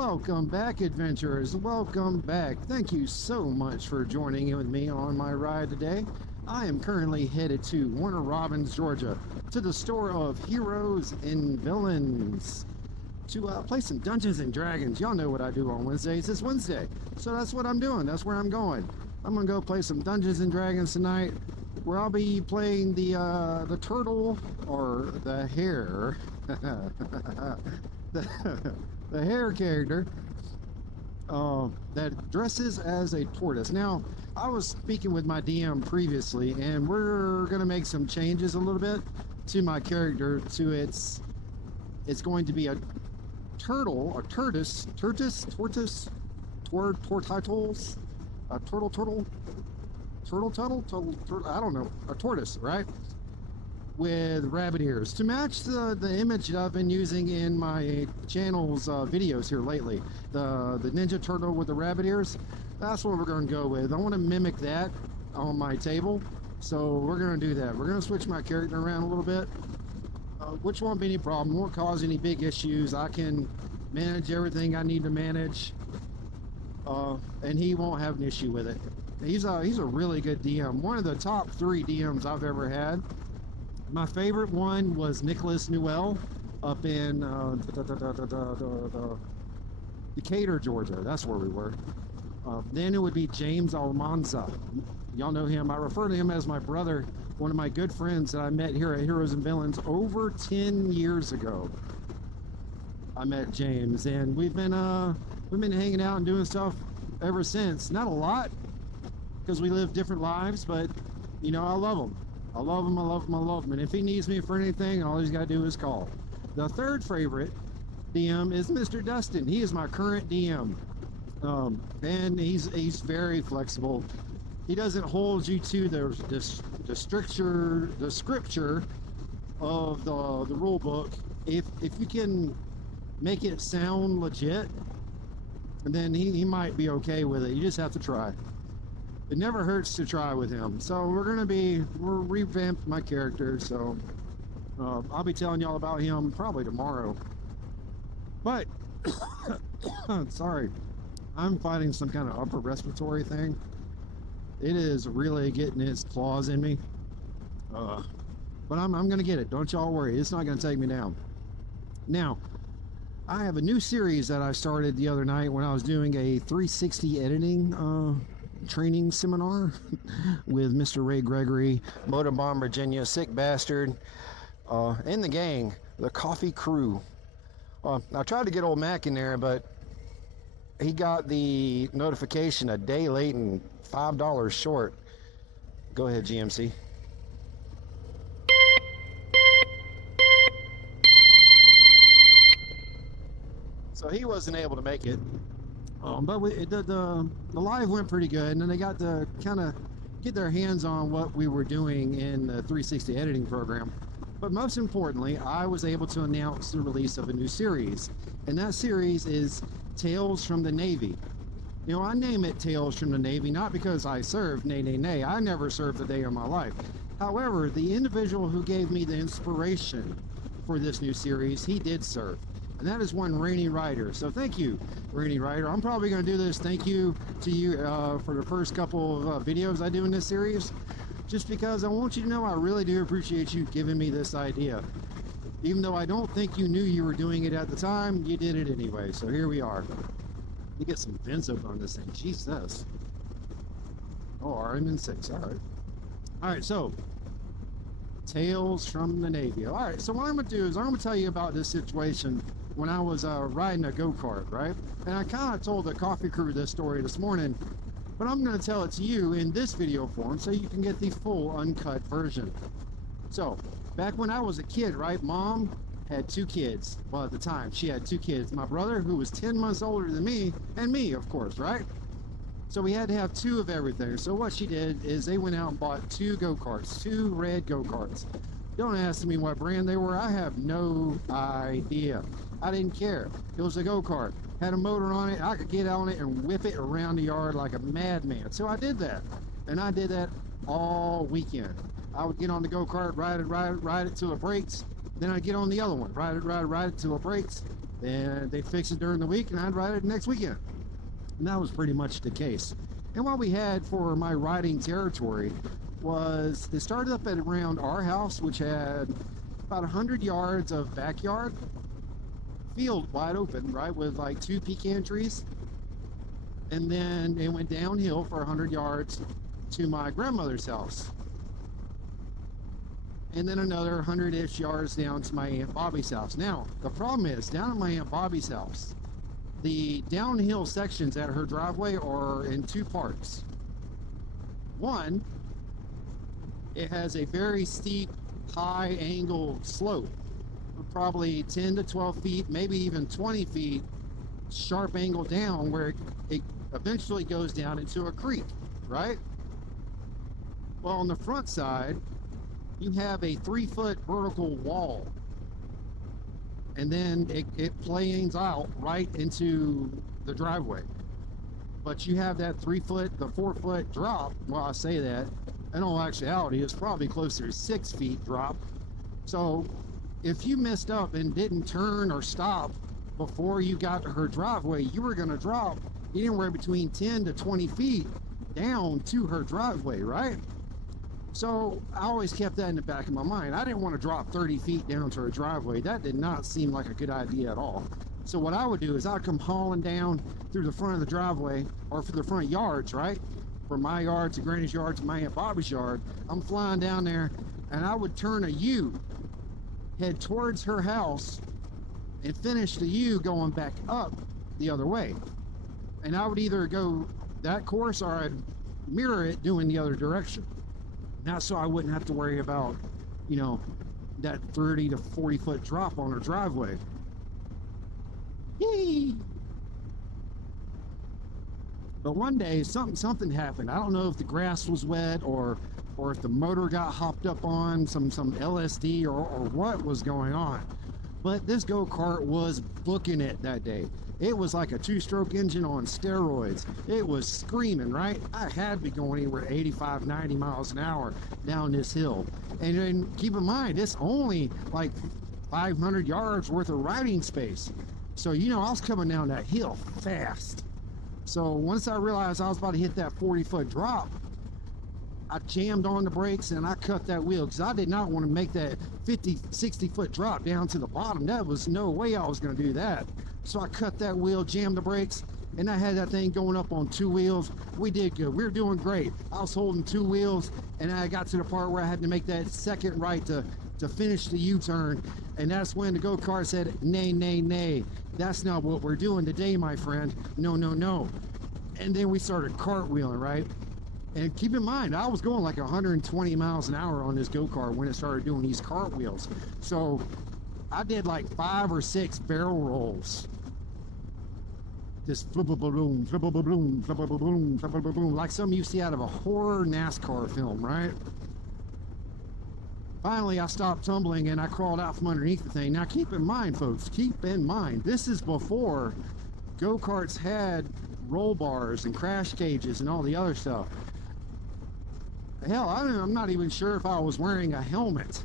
Welcome back, adventurers. Welcome back. Thank you so much for joining in with me on my ride today. I am currently headed to Warner Robins, Georgia, to the store of heroes and villains to play some Dungeons and Dragons. Y'all know what I do on Wednesdays. It's Wednesday, so that's what I'm doing. That's where I'm going. I'm gonna go play some Dungeons and Dragons tonight, where I'll be playing the turtle or the hare. the hare character that dresses as a tortoise. Now, I was speaking with my DM previously, and we're going to make some changes a little bit to my character. To it's going to be a turtle, a tortoise, a I don't know, a tortoise, right? With rabbit ears to match the image that I've been using in my channel's videos here lately. The Ninja Turtle with the rabbit ears. That's what we're going to go with. I want to mimic that on my table, so we're going to do that. We're going to switch my character around a little bit, which won't be any problem. Won't cause any big issues. I can manage everything I need to manage, and he won't have an issue with it. He's a really good DM. One of the top 3 DMs I've ever had. My favorite one was Nicholas Newell up in Decatur, Georgia. That's where we were. Then it would be James Almanza. Y'all know him. I refer to him as my brother, one of my good friends that I met here at Heroes and Villains over 10 years ago. I met James, and we've been hanging out and doing stuff ever since. Not a lot, because we live different lives, but you know, I love him. I love him, I love him, I love him. And if he needs me for anything, all he's got to do is call. The third favorite DM is Mr. Dustin. He is my current DM. And he's very flexible. He doesn't hold you to the scripture of the rule book. If you can make it sound legit, then he might be okay with it. You just have to try. It never hurts to try with him. So we're revamped my character, so I'll be telling y'all about him probably tomorrow. But sorry, I'm fighting some kind of upper respiratory thing. It is really getting its claws in me, but I'm gonna get it. Don't y'all worry, it's not gonna take me down. Now, I have a new series that I started the other night when I was doing a 360 editing training seminar with Mr. Ray Gregory, Motorbomb Virginia, Sick Bastard, and the gang, the Coffee Crew. I tried to get old Mac in there, but he got the notification a day late and $5 short. Go ahead, GMC. So he wasn't able to make it. But the live went pretty good, and then they got to kind of get their hands on what we were doing in the 360 editing program. But most importantly, I was able to announce the release of a new series, and that series is Tales from the Navy. You know, I name it Tales from the Navy not because I served, nay. I never served a day in my life. However, the individual who gave me the inspiration for this new series, he did serve. And that is one Rainy Rider. So thank you, Rainy Rider. I'm probably going to do this thank you to you for the first couple of videos I do in this series, just because I want you to know I really do appreciate you giving me this idea. Even though I don't think you knew you were doing it at the time, you did it anyway. So here we are. Let me get some vents open on this thing. Jesus. Oh, RM6. All right. All right, so Tales from the Navy. All right, so what I'm going to do is I'm going to tell you about this situation when I was riding a go-kart, right? And I kind of told the Coffee Crew this story this morning, but I'm going to tell it to you in this video form so you can get the full uncut version. So, back when I was a kid, right, Mom had 2 kids. Well, at the time, she had 2 kids. My brother, who was 10 months older than me, and me, of course, right? So we had to have 2 of everything. So what she did is they went out and bought 2 go-karts, 2 red go-karts. Don't ask me what brand they were. I have no idea. I didn't care. It was a go-kart. Had a motor on it. I could get on it and whip it around the yard like a madman. So I did that. And I did that all weekend. I would get on the go-kart, ride it till it breaks. Then I'd get on the other one, ride it till it breaks. and they'd fix it during the week, and I'd ride it next weekend. And that was pretty much the case. And what we had for my riding territory was, it started up at around our house, which had about 100 yards of backyard, field wide open, right, with like 2 pecan trees. And then it went downhill for 100 yards to my grandmother's house. And then another 100-ish yards down to my Aunt Bobby's house. Now, the problem is, down at my Aunt Bobby's house, the downhill sections at her driveway are in 2 parts. One, it has a very steep, high angle slope, probably 10 to 12 feet, maybe even 20 feet, sharp angle down, where it eventually goes down into a creek, right? Well, on the front side, you have a 3-foot vertical wall, and then it planes out right into the driveway. But you have that 3-foot, the 4-foot drop. Well, I say that, in all actuality, it's probably closer to 6 feet drop. So if you messed up and didn't turn or stop before you got to her driveway, you were going to drop anywhere between 10 to 20 feet down to her driveway, right? So I always kept that in the back of my mind. I didn't want to drop 30 feet down to her driveway. That did not seem like a good idea at all. So what I would do is I'd come hauling down through the front of the driveway, or for the front yards, right? From my yard to Granny's yard to my Aunt Bobby's yard. I'm flying down there, and I would turn a U, head towards her house, and finish the U going back up the other way. And I would either go that course, or I'd mirror it doing the other direction. Now, so I wouldn't have to worry about, you know, that 30 to 40 foot drop on her driveway. Yay! But one day something happened. I don't know if the grass was wet, or if the motor got hopped up on some LSD, or what was going on. But this go-kart was booking it that day. It was like a 2-stroke engine on steroids. It was screaming, right? I had to be going anywhere 85, 90 miles an hour down this hill. And then keep in mind, it's only like 500 yards worth of riding space. So, you know, I was coming down that hill fast. So once I realized I was about to hit that 40-foot drop, I jammed on the brakes and I cut that wheel, because I did not want to make that 50, 60-foot drop down to the bottom. That was no way I was going to do that. So I cut that wheel, jammed the brakes, and I had that thing going up on 2 wheels. We did good. We were doing great. I was holding 2 wheels, and I got to the part where I had to make that second right to finish the U-turn. And that's when the go-kart said, nay, nay, nay. That's not what we're doing today, my friend. No, no, no. And then we started cartwheeling, right? And keep in mind, I was going like 120 miles an hour on this go-kart when it started doing these cartwheels. So I did like 5 or 6 barrel rolls. Just flip-a-boom, flip-a-boom, flip-a-boom, flip-a-boom, like some you see out of a horror NASCAR film, right? Finally, I stopped tumbling and I crawled out from underneath the thing. Now, keep in mind, folks, keep in mind, this is before go-karts had roll bars and crash cages and all the other stuff. Hell, I'm not even sure if I was wearing a helmet.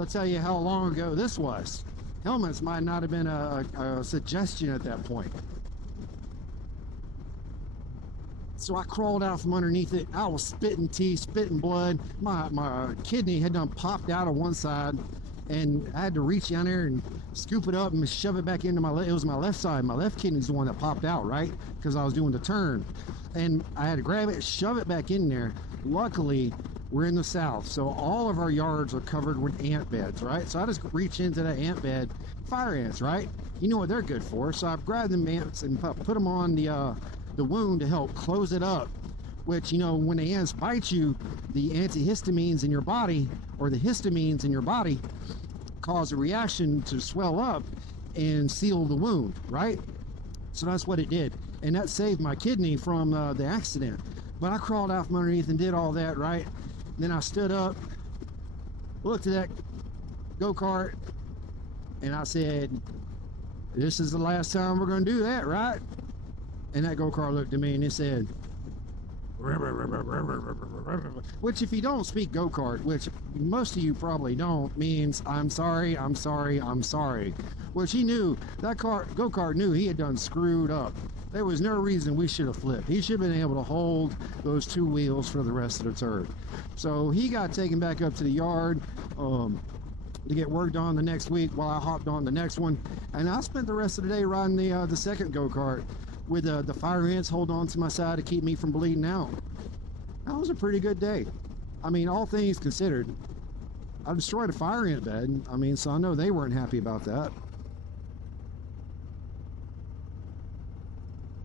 I'll tell you how long ago this was. Helmets might not have been a suggestion at that point. So I crawled out from underneath it. I was spitting teeth, spitting blood. My kidney had done popped out on one side, and I had to reach down there and scoop it up and shove it back into it was my left side. My left kidney's the one that popped out, right? Because I was doing the turn. And I had to grab it, shove it back in there. Luckily, we're in the south, so all of our yards are covered with ant beds, right? So I just reach into that ant bed, fire ants, right? You know what they're good for. So I grabbed them ants and put them on the wound to help close it up, which, you know, when the ants bite you, the antihistamines in your body, or the histamines in your body, cause a reaction to swell up and seal the wound, right? So that's what it did, and that saved my kidney from the accident. But I crawled out from underneath and did all that, right? And then I stood up, looked at that go-kart, and I said, this is the last time we're going to do that, right? And that go-kart looked at me and it said, which if you don't speak go-kart, which most of you probably don't, means I'm sorry, I'm sorry, I'm sorry. Which he knew, that go-kart knew he had done screwed up. There was no reason we should have flipped. He should have been able to hold those two wheels for the rest of the turn. So he got taken back up to the yard to get worked on the next week while I hopped on the next one. And I spent the rest of the day riding the second go-kart with the fire ants hold on to my side to keep me from bleeding out. That was a pretty good day. I mean, all things considered. I destroyed a fire ant bed. I mean, so I know they weren't happy about that.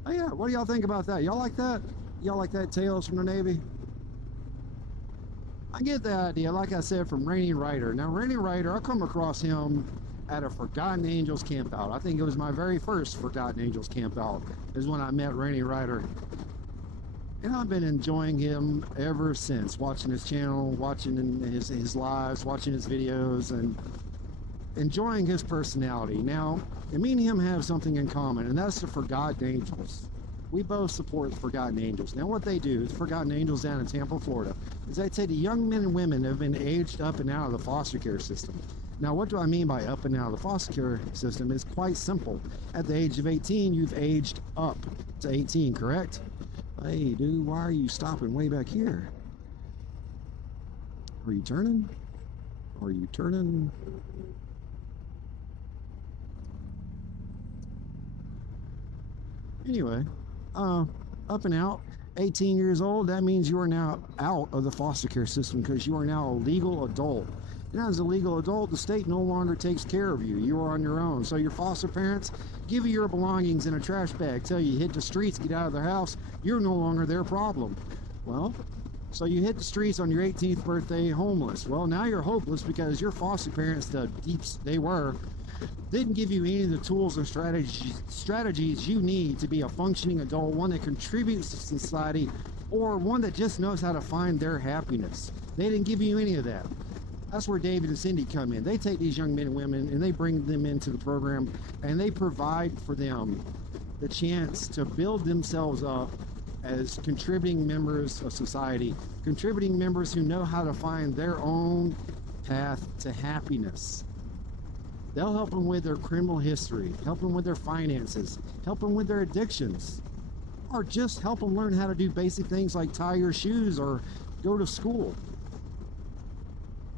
Oh yeah, what do y'all think about that? Y'all like that? Y'all like that Tales from the Navy? I get the idea, like I said, from Rainy Rider. Now, Rainy Rider, I come across him at a Forgotten Angels campout. I think it was my very first Forgotten Angels campout is when I met Rainy Rider. And I've been enjoying him ever since, watching his channel, watching his lives, watching his videos, and enjoying his personality. Now, me and him have something in common, and that's the Forgotten Angels. We both support the Forgotten Angels. Now, what they do, the Forgotten Angels down in Tampa, Florida, is they take the young men and women that have been aged up and out of the foster care system. Now, what do I mean by up and out of the foster care system? It's quite simple. At the age of 18, you've aged up to 18, correct? Hey, dude, why are you stopping way back here? Are you turning? Are you turning? Anyway, up and out, 18 years old, that means you are now out of the foster care system because you are now a legal adult. And as a legal adult, the state no longer takes care of you. You are on your own. So your foster parents give you your belongings in a trash bag, tell you hit the streets, get out of their house. You're no longer their problem. Well, so you hit the streets on your 18th birthday homeless. Well, now you're hopeless because your foster parents, the deeps they were, didn't give you any of the tools or strategies you need to be a functioning adult, one that contributes to society, or one that just knows how to find their happiness. They didn't give you any of that. That's where David and Cindy come in. They take these young men and women and they bring them into the program and they provide for them the chance to build themselves up as contributing members of society, contributing members who know how to find their own path to happiness. They'll help them with their criminal history, help them with their finances, help them with their addictions, or just help them learn how to do basic things like tie your shoes or go to school.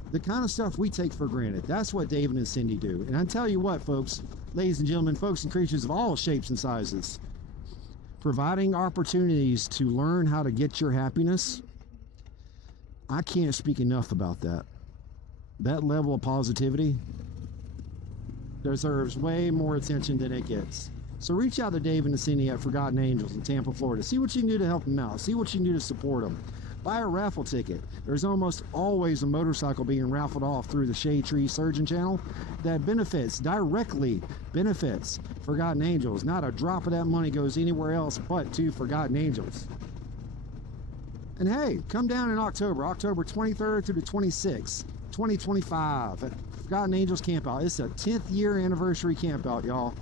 The kind of stuff we take for granted. That's what David and Cindy do. And I tell you what, folks, ladies and gentlemen, folks and creatures of all shapes and sizes, providing opportunities to learn how to get your happiness, I can't speak enough about that. That level of positivity deserves way more attention than it gets. So reach out to David and Cindy at Forgotten Angels in Tampa, Florida. See what you can do to help them out. See what you can do to support them. Buy a raffle ticket. There's almost always a motorcycle being raffled off through the Shade Tree Surgeon channel that directly benefits Forgotten Angels. Not a drop of that money goes anywhere else but to Forgotten Angels. And hey, come down in October 23rd through the 26th, 2025 at Forgotten Angels Campout. It's a 10th year anniversary campout, y'all.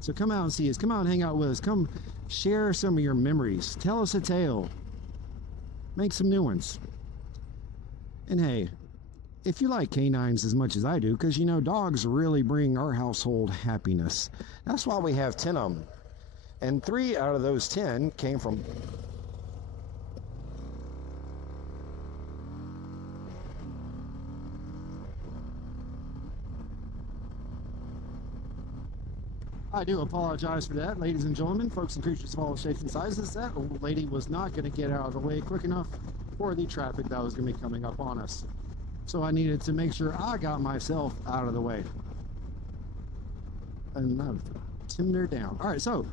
So come out and see us. Come out and hang out with us. Come share some of your memories. Tell us a tale. Make some new ones. And hey, if you like canines as much as I do, because you know dogs really bring our household happiness. That's why we have 10 of them. And 3 out of those 10 came from I do apologize for that, ladies and gentlemen, folks and creatures of all shapes and sizes. That old lady was not going to get out of the way quick enough for the traffic that was going to be coming up on us. So I needed to make sure I got myself out of the way. And I've timmed her down. All right, so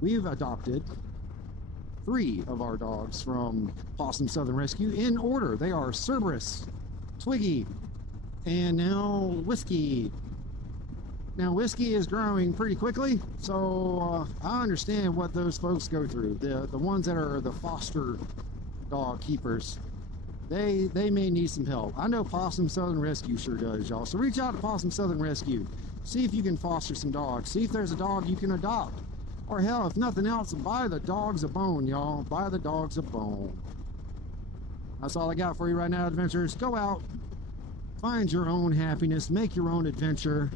we've adopted 3 of our dogs from Pawsome Southern Rescue in order. They are Cerberus, Twiggy, and now Whiskey. Now, Whiskey is growing pretty quickly, so I understand what those folks go through. The ones that are the foster dog keepers, they may need some help. I know Pawsome Southern Rescue sure does, y'all. So reach out to Pawsome Southern Rescue. See if you can foster some dogs. See if there's a dog you can adopt. Or hell, if nothing else, buy the dogs a bone, y'all. Buy the dogs a bone. That's all I got for you right now, adventurers. Go out, find your own happiness, make your own adventure.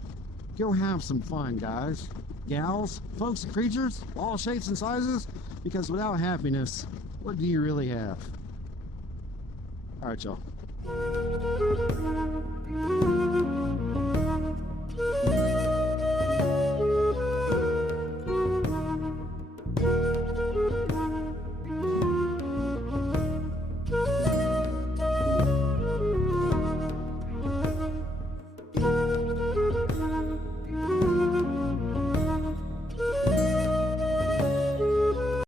Go have some fun, guys, gals, folks, and creatures, all shapes and sizes, because without happiness, what do you really have? All right, y'all.